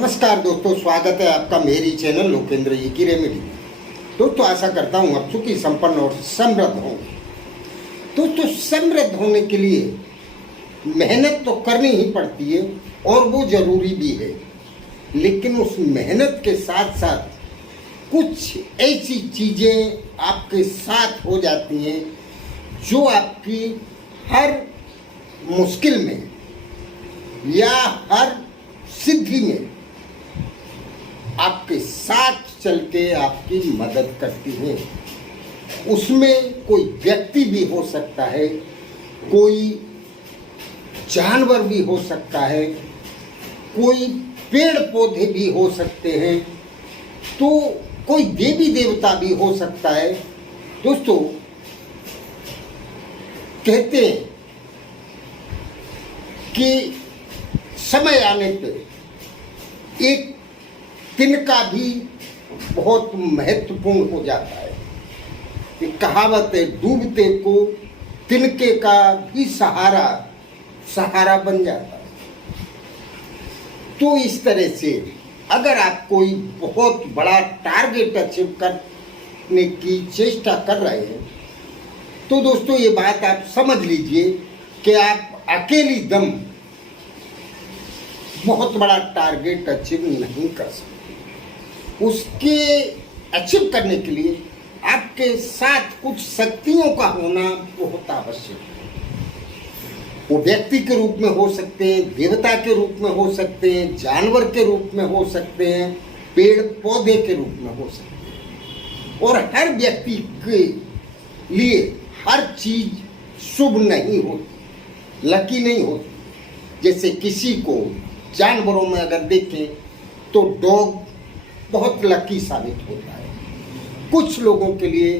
नमस्कार दोस्तों, स्वागत है आपका मेरी चैनल लोकेंद्र जी की रेमेडी। दोस्तों आशा करता हूँ आप सुखी संपन्न और समृद्ध होंगे। दोस्तों समृद्ध होने के लिए मेहनत तो करनी ही पड़ती है और वो जरूरी भी है, लेकिन उस मेहनत के साथ साथ कुछ ऐसी चीज़ें आपके साथ हो जाती हैं जो आपकी हर मुश्किल में या हर सिद्धि में आपके साथ चल के आपकी मदद करती हैं। उसमें कोई व्यक्ति भी हो सकता है, कोई जानवर भी हो सकता है, कोई पेड़ पौधे भी हो सकते हैं, तो कोई देवी देवता भी हो सकता है। दोस्तों कहते हैं कि समय आने पे एक तिनका भी बहुत महत्वपूर्ण हो जाता है। एक कहावत है, डूबते को तिनके का भी सहारा बन जाता है। तो इस तरह से अगर आप कोई बहुत बड़ा टारगेट अचीव करने की चेष्टा कर रहे हैं तो दोस्तों ये बात आप समझ लीजिए कि आप अकेली दम बहुत बड़ा टारगेट अचीव नहीं कर सकते। उसके अचीव करने के लिए आपके साथ कुछ शक्तियों का होना बहुत आवश्यक है। वो व्यक्ति के रूप में हो सकते हैं, देवता के रूप में हो सकते हैं, जानवर के रूप में हो सकते हैं, पेड़ पौधे के रूप में हो सकते हैं। और हर व्यक्ति के लिए हर चीज शुभ नहीं होती, लकी नहीं होती। जैसे किसी को जानवरों में अगर देखें तो डॉग बहुत लकी साबित होता है, कुछ लोगों के लिए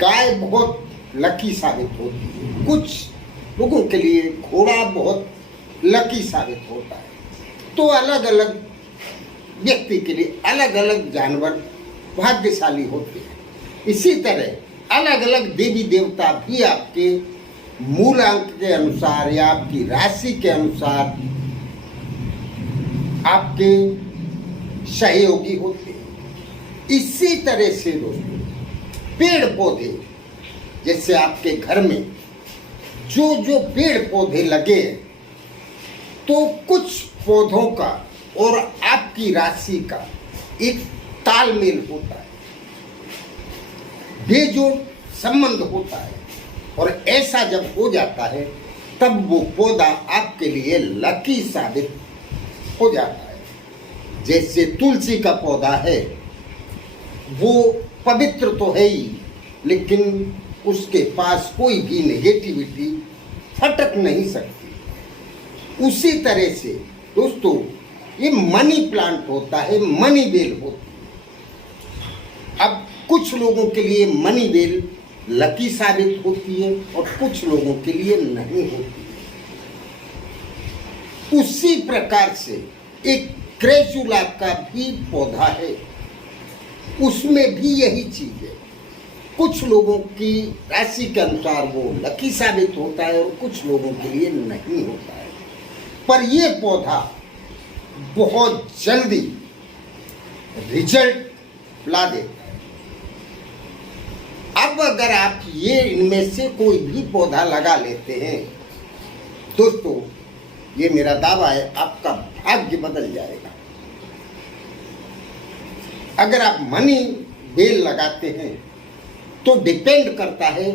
गाय बहुत लकी साबित होती है, कुछ लोगों के लिए घोड़ा बहुत लकी साबित होता है। तो अलग अलग व्यक्ति के लिए अलग अलग जानवर भाग्यशाली होते हैं। इसी तरह अलग अलग देवी देवता भी आपके मूलांक के अनुसार या आपकी राशि के अनुसार आपके सहयोगी होते हैं। इसी तरह से दोस्तों पेड़ पौधे, जैसे आपके घर में जो जो पेड़ पौधे लगे हैं तो कुछ पौधों का और आपकी राशि का एक तालमेल होता है, बेजोड़ संबंध होता है। और ऐसा जब हो जाता है तब वो पौधा आपके लिए लकी साबित हो जाता है। जैसे तुलसी का पौधा है, वो पवित्र तो है ही, लेकिन उसके पास कोई भी नेगेटिविटी फटक नहीं सकती। उसी तरह से दोस्तों ये मनी प्लांट होता है, मनी बेल होती है। अब कुछ लोगों के लिए मनी बेल लकी साबित होती है और कुछ लोगों के लिए नहीं होती है। उसी प्रकार से एक क्रेजुला का भी पौधा है, उसमें भी यही चीज है। कुछ लोगों की राशि के अनुसार वो लकी साबित होता है और कुछ लोगों के लिए नहीं होता है। पर ये पौधा बहुत जल्दी रिजल्ट ला देता है। अब अगर आप ये इनमें से कोई भी पौधा लगा लेते हैं दोस्तों, ये मेरा दावा है, आपका भाग्य बदल जाएगा। अगर आप मनी बेल लगाते हैं तो डिपेंड करता है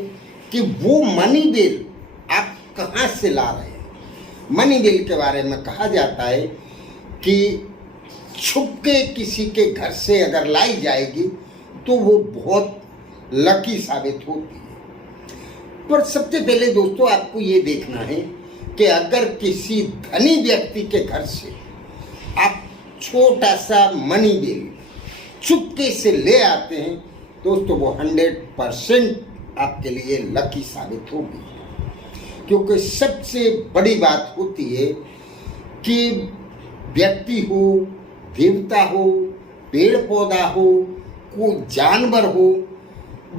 कि वो मनी बेल आप कहाँ से ला रहे हैं। मनी बेल के बारे में कहा जाता है कि छुप के किसी के घर से अगर लाई जाएगी तो वो बहुत लकी साबित होती है। पर सबसे पहले दोस्तों आपको ये देखना है कि अगर किसी धनी व्यक्ति के घर से आप छोटा सा मनी बेल चुपके से ले आते हैं दोस्तों, वो 100% आपके लिए लकी साबित होगी। क्योंकि सबसे बड़ी बात होती है कि व्यक्ति हो, देवता हो, पेड़ पौधा हो, कोई जानवर हो,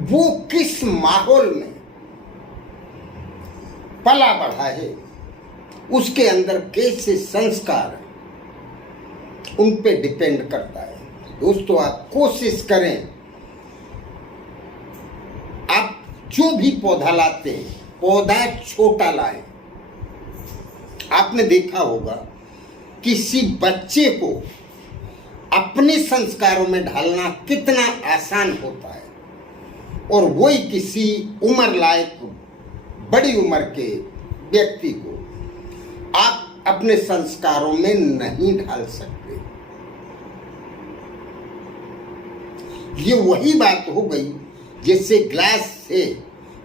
वो किस माहौल में पला बढ़ा है, उसके अंदर कैसे संस्कार उन पे डिपेंड करता है। दोस्तों आप कोशिश करें, आप जो भी पौधा लाते हैं पौधा छोटा लाएं। आपने देखा होगा किसी बच्चे को अपने संस्कारों में ढालना कितना आसान होता है, और वही किसी उम्र लायक बड़ी उम्र के व्यक्ति को आप अपने संस्कारों में नहीं ढाल सकते। ये वही बात हो गई जैसे ग्लास से,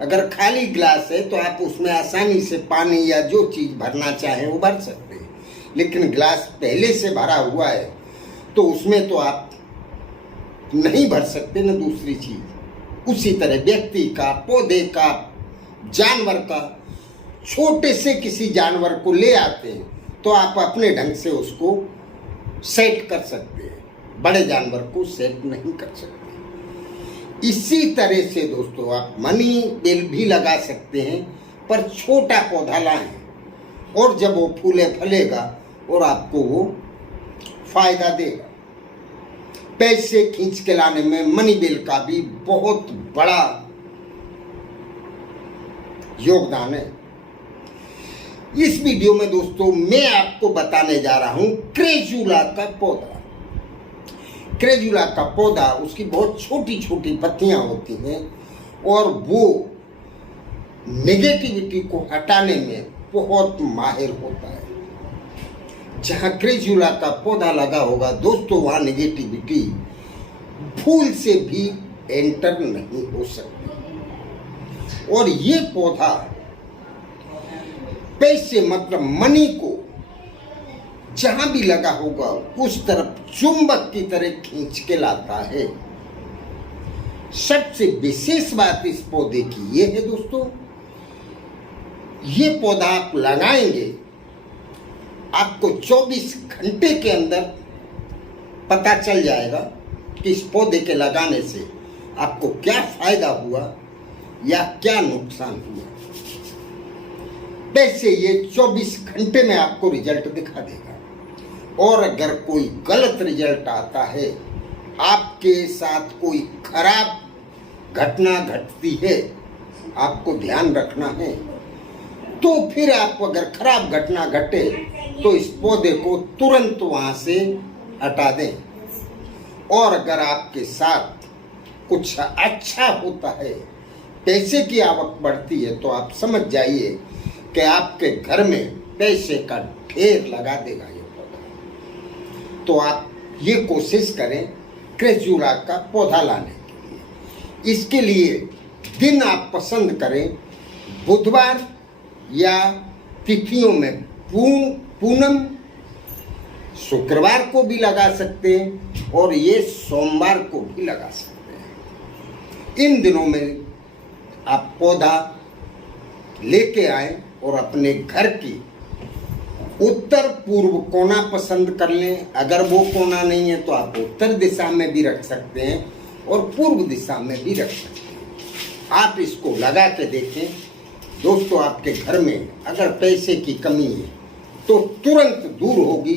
अगर खाली ग्लास है तो आप उसमें आसानी से पानी या जो चीज भरना चाहें वो भर सकते हैं, लेकिन ग्लास पहले से भरा हुआ है तो उसमें तो आप नहीं भर सकते ना दूसरी चीज। उसी तरह व्यक्ति का, पौधे का, जानवर का, छोटे से किसी जानवर को ले आते हैं तो आप अपने ढंग से उसको सेट कर सकते हैं, बड़े जानवर को सेट नहीं कर सकते। इसी तरह से दोस्तों आप मनी बेल भी लगा सकते हैं, पर छोटा पौधा लाएं और जब वो फूले फलेगा और आपको वो फायदा देगा। पैसे खींच के लाने में मनी बेल का भी बहुत बड़ा योगदान है। इस वीडियो में दोस्तों मैं आपको बताने जा रहा हूं क्रेजुला का पौधा। क्रेजुला का पौधा, उसकी बहुत छोटी छोटी पत्तियां होती हैं और वो नेगेटिविटी को हटाने में बहुत माहिर होता है। जहां क्रेजुला का पौधा लगा होगा दोस्तों वहां नेगेटिविटी भूल से भी एंटर नहीं हो सकती। और ये पौधा पैसे मतलब मनी को जहां भी लगा होगा उस तरफ चुंबक की तरह खींच के लाता है। सबसे विशेष बात इस पौधे की ये है दोस्तों, ये पौधा आप लगाएंगे, आपको 24 घंटे के अंदर पता चल जाएगा कि इस पौधे के लगाने से आपको क्या फायदा हुआ या क्या नुकसान हुआ। वैसे ये 24 घंटे में आपको रिजल्ट दिखा देगा। और अगर कोई गलत रिजल्ट आता है, आपके साथ कोई खराब घटना घटती है, आपको ध्यान रखना है। तो फिर आप अगर खराब घटना घटे तो इस पौधे को तुरंत वहां से हटा दें। और अगर आपके साथ कुछ अच्छा होता है, पैसे की आवक बढ़ती है, तो आप समझ जाइए कि आपके घर में पैसे का ढेर लगा देगा ये पौधा। तो आप ये कोशिश करें क्रेजुला का पौधा लाने के लिए। इसके लिए दिन आप पसंद करें, बुधवार या तिथियों में पूनम, शुक्रवार को भी लगा सकते हैं और ये सोमवार को भी लगा सकते हैं। इन दिनों में आप पौधा लेके आए और अपने घर की उत्तर पूर्व कोना पसंद कर लें। अगर वो कोना नहीं है तो आप उत्तर दिशा में भी रख सकते हैं और पूर्व दिशा में भी रख सकते हैं। आप इसको लगा के देखें दोस्तों, आपके घर में अगर पैसे की कमी है तो तुरंत दूर होगी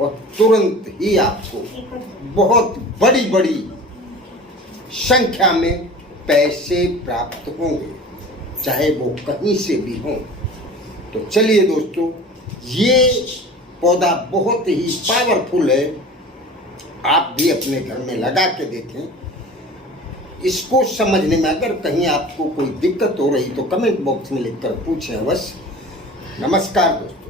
और तुरंत ही आपको बहुत बड़ी बड़ी संख्या में पैसे प्राप्त होंगे, चाहे वो कहीं से भी हों। तो चलिए दोस्तों, ये पौधा बहुत ही पावरफुल है, आप भी अपने घर में लगा के देखें। इसको समझने में अगर कहीं आपको कोई दिक्कत हो रही तो कमेंट बॉक्स में लिखकर पूछें अवश्य। नमस्कार दोस्तों।